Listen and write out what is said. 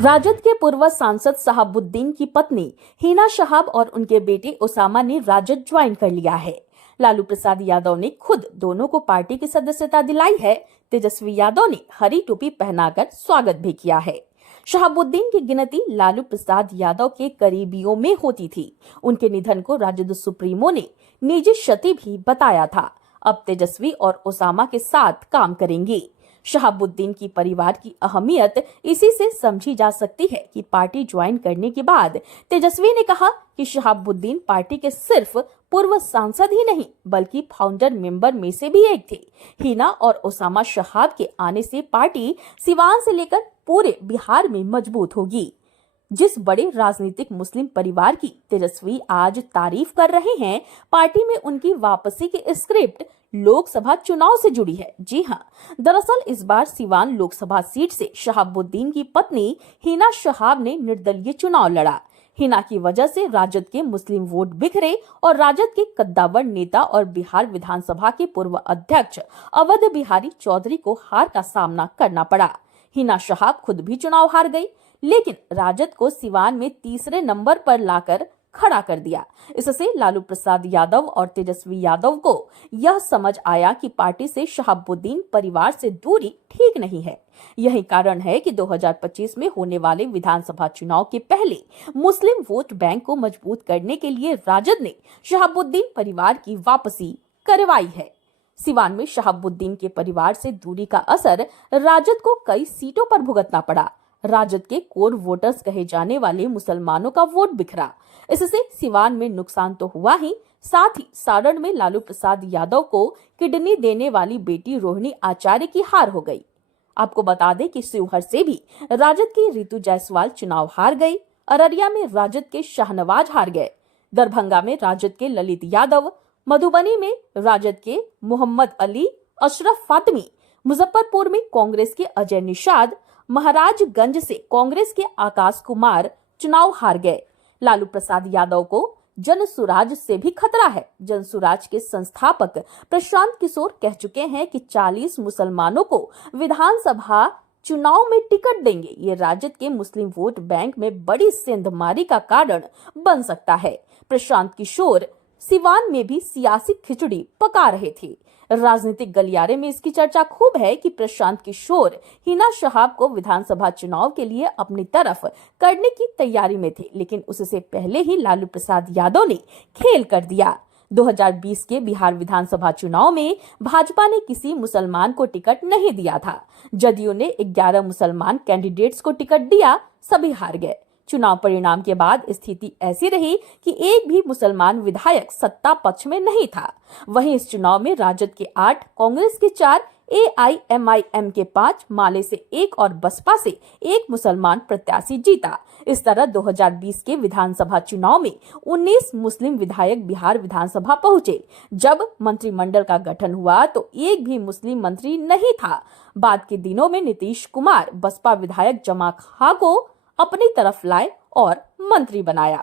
राजद के पूर्व सांसद शहाबुद्दीन की पत्नी हिना शहाब और उनके बेटे ओसामा ने राजद ज्वाइन कर लिया है। लालू प्रसाद यादव ने खुद दोनों को पार्टी की सदस्यता दिलाई है। तेजस्वी यादव ने हरी टोपी पहनाकर स्वागत भी किया है। शहाबुद्दीन की गिनती लालू प्रसाद यादव के करीबियों में होती थी। उनके निधन को राजद सुप्रीमो ने निजी क्षति भी बताया था। अब तेजस्वी और ओसामा के साथ काम करेंगे। शहाबुद्दीन की परिवार की अहमियत इसी से समझी जा सकती है कि पार्टी ज्वाइन करने के बाद तेजस्वी ने कहा कि शहाबुद्दीन पार्टी के सिर्फ पूर्व सांसद ही नहीं बल्कि फाउंडर मेंबर में से भी एक थे। हिना और ओसामा शहाब के आने से पार्टी सिवान से लेकर पूरे बिहार में मजबूत होगी। जिस बड़े राजनीतिक मुस्लिम परिवार की तेजस्वी आज तारीफ कर रहे हैं, पार्टी में उनकी वापसी की स्क्रिप्ट लोकसभा चुनाव से जुड़ी है। जी हां, दरअसल इस बार सिवान लोकसभा सीट से शहाबुद्दीन की पत्नी हिना शहाब ने निर्दलीय चुनाव लड़ा। हिना की वजह से राजद के मुस्लिम वोट बिखरे और राजद के कद्दावर नेता और बिहार विधानसभा के पूर्व अध्यक्ष अवध बिहारी चौधरी को हार का सामना करना पड़ा। हिना शहाब खुद भी चुनाव हार गई, लेकिन राजद को सिवान में तीसरे नंबर पर लाकर खड़ा कर दिया। इससे लालू प्रसाद यादव और तेजस्वी यादव को यह समझ आया कि पार्टी से शहाबुद्दीन परिवार से दूरी ठीक नहीं है। यही कारण है कि 2025 में होने वाले विधानसभा चुनाव के पहले मुस्लिम वोट बैंक को मजबूत करने के लिए राजद ने शहाबुद्दीन परिवार की वापसी करवाई है। सिवान में शहाबुद्दीन के परिवार से दूरी का असर राजद को कई सीटों पर भुगतना पड़ा। राजद के कोर वोटर्स कहे जाने वाले मुसलमानों का वोट बिखरा। इससे सिवान में नुकसान तो हुआ ही, साथ ही सारण में लालू प्रसाद यादव को किडनी देने वाली बेटी रोहिणी आचार्य की हार हो गई। आपको बता दें कि शिवहर से भी राजद की रितु जायसवाल चुनाव हार गई। अररिया में राजद के शाहनवाज हार गए। दरभंगा में राजद के ललित यादव, मधुबनी में राजद के मोहम्मद अली अशरफ फातमी, मुजफ्फरपुर में कांग्रेस के अजय निषाद, महाराजगंज से कांग्रेस के आकाश कुमार चुनाव हार गए। लालू प्रसाद यादव को जनसुराज से भी खतरा है। जनसुराज के संस्थापक प्रशांत किशोर कह चुके हैं कि 40 मुसलमानों को विधानसभा चुनाव में टिकट देंगे। ये राजद के मुस्लिम वोट बैंक में बड़ी सेंधमारी का कारण बन सकता है। प्रशांत किशोर सिवान में भी सियासी खिचड़ी पका रहे थे। राजनीतिक गलियारे में इसकी चर्चा खूब है कि प्रशांत किशोर हिना शहाब को विधानसभा चुनाव के लिए अपनी तरफ करने की तैयारी में थे, लेकिन उससे पहले ही लालू प्रसाद यादव ने खेल कर दिया। 2020 के बिहार विधानसभा चुनाव में भाजपा ने किसी मुसलमान को टिकट नहीं दिया था। जदयू ने 11 मुसलमान कैंडिडेट्स को टिकट दिया, सभी हार गए। चुनाव परिणाम के बाद स्थिति ऐसी रही कि एक भी मुसलमान विधायक सत्ता पक्ष में नहीं था। वहीं इस चुनाव में राजद के 8, कांग्रेस के 4, AIMIM के 5, माले से 1 और बसपा से 1 मुसलमान प्रत्याशी जीता। इस तरह 2020 के विधानसभा चुनाव में 19 मुस्लिम विधायक बिहार विधानसभा पहुंचे। जब मंत्रिमंडल का गठन हुआ तो एक भी मुस्लिम मंत्री नहीं था। बाद के दिनों में नीतीश कुमार बसपा विधायक जमा खां को अपनी तरफ लाए और मंत्री बनाया।